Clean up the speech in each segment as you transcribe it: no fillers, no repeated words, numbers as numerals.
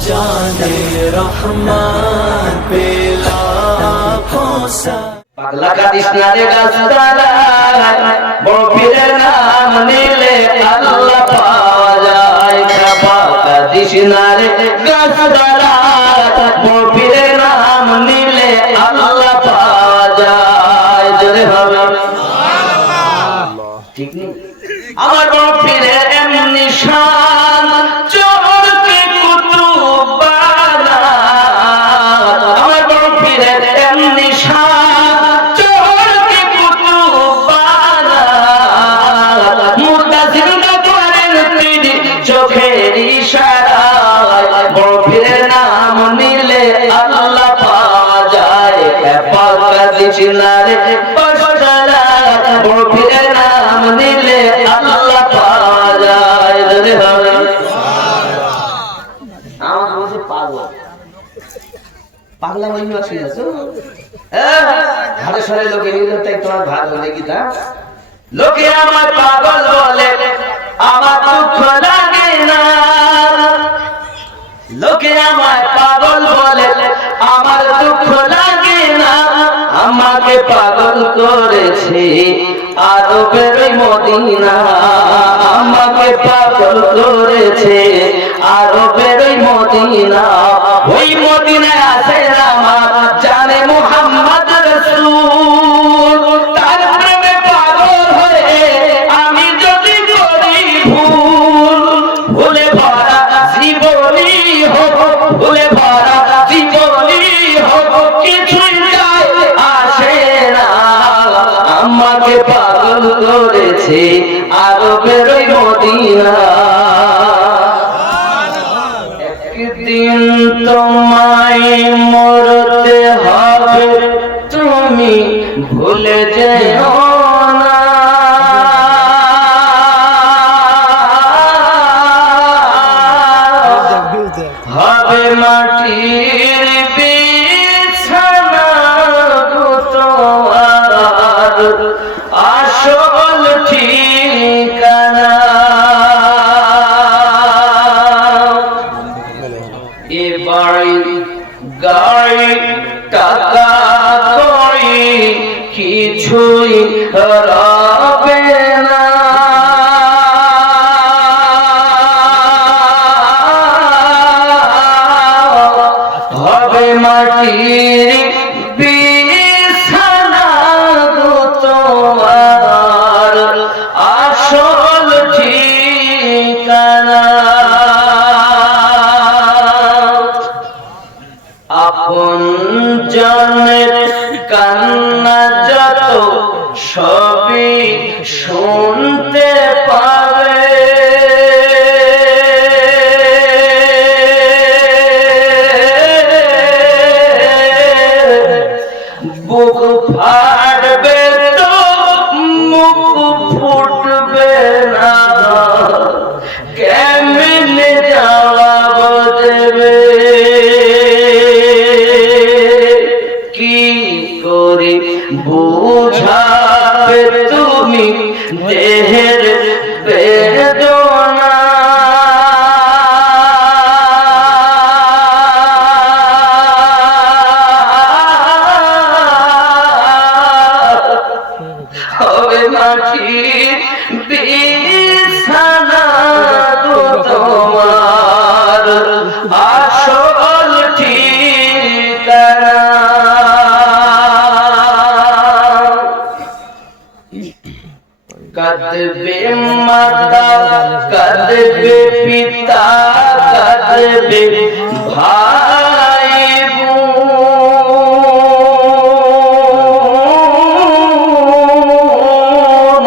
जाने रहमान पे लाखों পাগলা কাদিস না রে গাছতলা বড় পীরের নাম নিলে আল্লাহ পাওয়া যায় খাপা কাদিস না রে গাছতলা বড় পীরের নাম নিলে আল্লাহ পাওয়া যায় জোরে হবে সুবহানাল্লাহ ঠিক নেই আমার বড় পীরের এমনি শান চোরকে কুতুব বানা আমার বড় পীরের এমনি শান চোখের ইশারায় বড় পীরের নাম নিলে আল্লাহ পাওয়া যায় পাক কাদিস না রে গাছতলা বড় পীরের নাম নিলে আল্লাহ পাওয়া যায় জোরে হবে সুবহানাল্লাহ আমার বলছে পাগলা বলি আসি আছো ঘরে সরে লোকে নিলে তাই তোমার ভাগ হলে কি তা লোকে আমার পাগল বলে আমার দুঃখ লাগে না লোকে আমায় পাগল বলে আমার দুঃখ লাগে না আমাকে পাগল করেছে আরবের ওই মদিনা আমাকে পাগল করেছে আরবের ওই মদিনা ওই মদিনায় আছে আমার জানে মুহাম্মদ রাসূল তার প্রেমে পাগল হয়ে আমি যদি করি ভুল ভুলে ভরা জীবনী হোক ভুলে ভরা জীবনী হোক কিছুই যায় আসে না আমাকে পাগল করেছে আরবের ওই মদিনা একদিন তোমায় মরতে হবে তুমি ভুলে যেও না হবে মাটির বিছানা গো তোমার আসল ঠিকানা এ বাড়ি গাড়ি টাকা কড়ি কিছুই রবে না হবে মাটির বিছানা গো তোমার আসল ঠিকানা আপন জনের কান্না যত সবই শুনতে পাবে বুক ফাটবে তো মুখ ফুটবে না কেমনে জবাব দেবে কি করে বুঝাবে তুমি দেহের বেদনা হবে মাটির বিছানা গো তোমার আসল ঠিকানা কাঁদবে মাতা কাঁদবে পিতা কাঁদবে ভাই বোন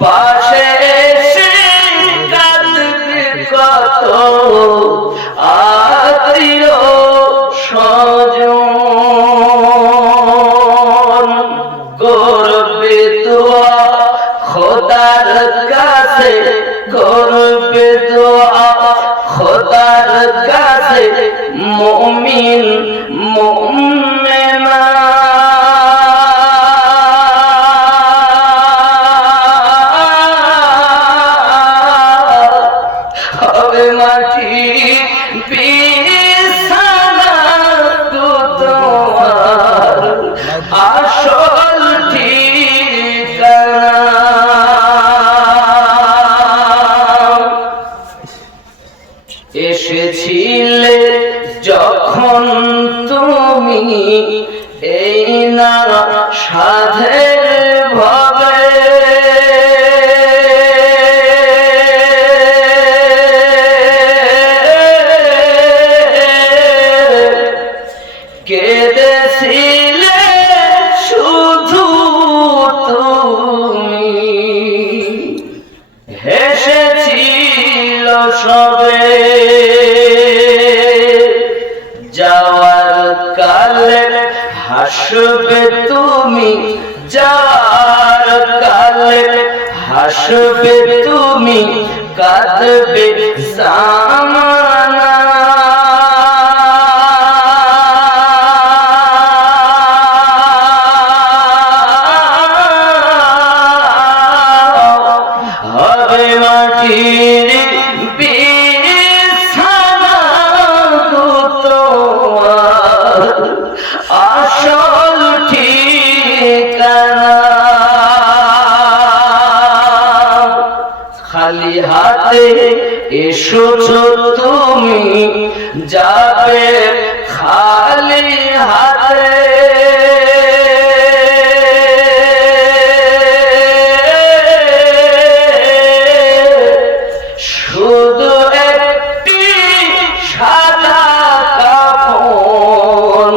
পাশে এসে কাঁদবে কত আত্মীয় স্বজন করবে দোয়া খোদার কাছে করবে দোয়া খোদার কাছে মুমিন মুমিনা হবে মাটি বিছানা তো তোমার আসল ঠিকানা। এসেছিলে যখন তুমি এই না সাধের ভাবে, কেঁদেছিলে শুধু তুমি, হেসেছিল সবে। যাওয়ার কালে হাসবে তুমি, যাওয়ার কালে হাসবে তুমি, কাঁদবে জামানা। হবে মাটির বিছানা তো তোমার আসল ঠিকানা। খালি হাতে এসেছো তুমি, যাবে খালি হাতে। শুধু একটি সাদা কাফন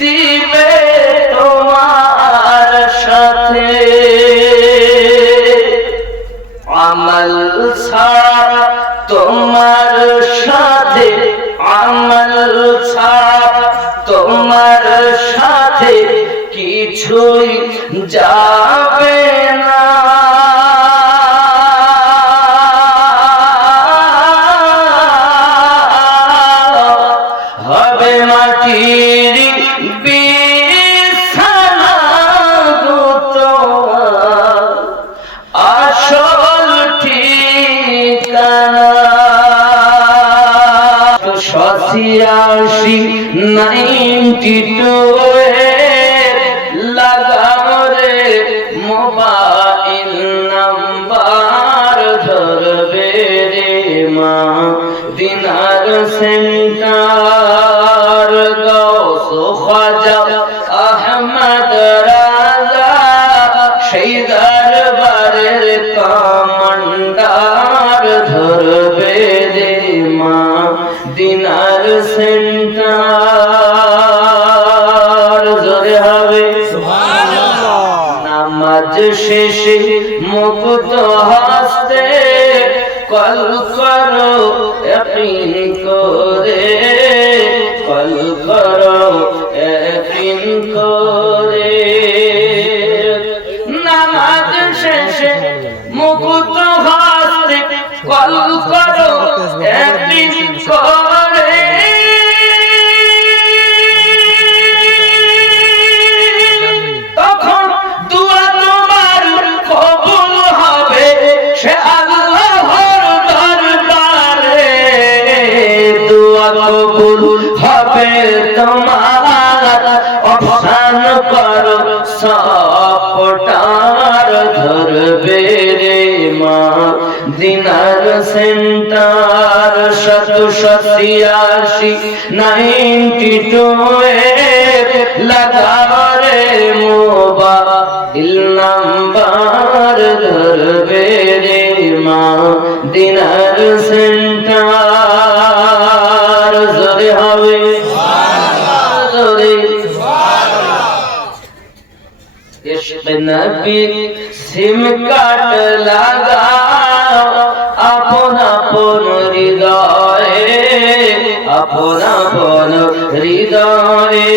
দিবে তোমার সাথে। আমল ছাড়া তোমার সাথে, আমল ছাড়া তোমার সাথে কিছুই যাবে না। হবে মাটির বিছানা তো তোমার আসল ঠিকানা। 92 লাগাও রে মোবাইল নাম্বার, ধরবে রে মা দিনার সেন্টার। গাউস খাজা আহমদ রাজা সেই দরবারের কমান্ডার, ধরবে রে মা দিনার সেন্টার। জোরে হবে সুবহানাল্লাহ। নামাজ শেষে মুক্ত হস্তে কল করো ইয়াকিন করে, কল করো ইয়াকিন করে। নামাজ শেষে মুক্ত হস্তে কল করো ইয়াকিন করে। তখন দুয়া তোমার কবুল হবে সে আল্লাহর দরবারে। দুয়া কবুল হবে তোমার, অবসান করো সপটার, ধরবে রে মা দিনার সেন্টার। 92 লাগাও রে মোবাইল নাম্বার, ধরবে রে মা দিনার সেন্টার। জোরে হবে জোরে। ইশক নবী সিম কাট লাগাও আপন আপন হৃদয়ে, আপন আপন হৃদয়ে।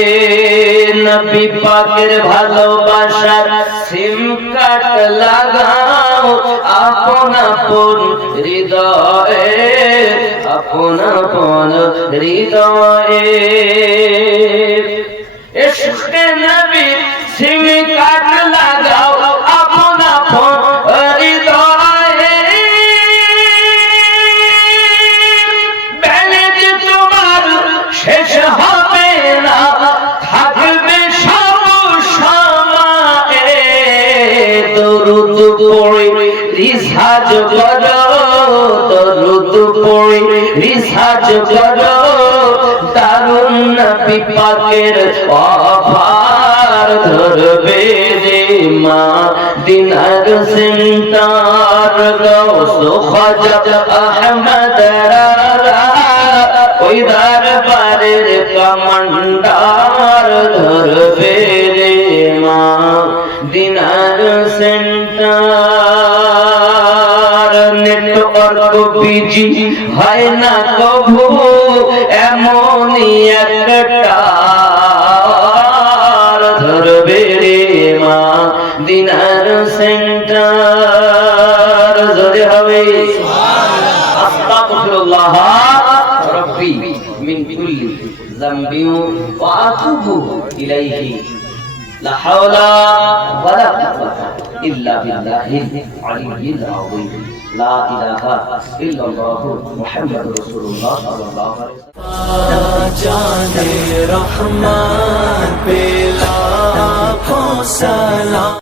নবী পাকের ভালোবাসার সিম কাট লাগাও আপন আপন হৃদয়ে, আপন আপন হৃদয়ে। ইশক নবী সিম কাট লাগাও আপন আপন হৃদয়ে। বেনিদিত শেষ হবে না, থাকবে সব সময়ে। দরুদ পড়ে রিসাজ করো, দরুদ পড়ে রিসাজ করো, দারুন নবী পাকের অফার ধরবে রে মদিনার সেন্টার। গৌস খাজা আহমদ রারা ওই দরবারের কমান্ডার ধরবে রে মদিনার সেন্টার। নেটওয়ার্ক বিজি হয় না কভু, এমনই একটা ধরবে রে মদিনার সেন্টার। জোরে হবে আস্তাগফিরুল্লাহ রাব্বি মিন কুল্লি যামবিন ওয়া আতুবু ইলাইহি লা হাওলা ওয়ালা কুওয়াতা ইল্লা বিল্লাহিল আলিয়্যিল আযীম। লা ইলাহা ইল্লাল্লাহু মুহাম্মাদুর রাসূলুল্লাহ সাল্লাল্লাহু আলাইহি ওয়াসাল্লাম। जाने रहमान पे लाखों सलाम।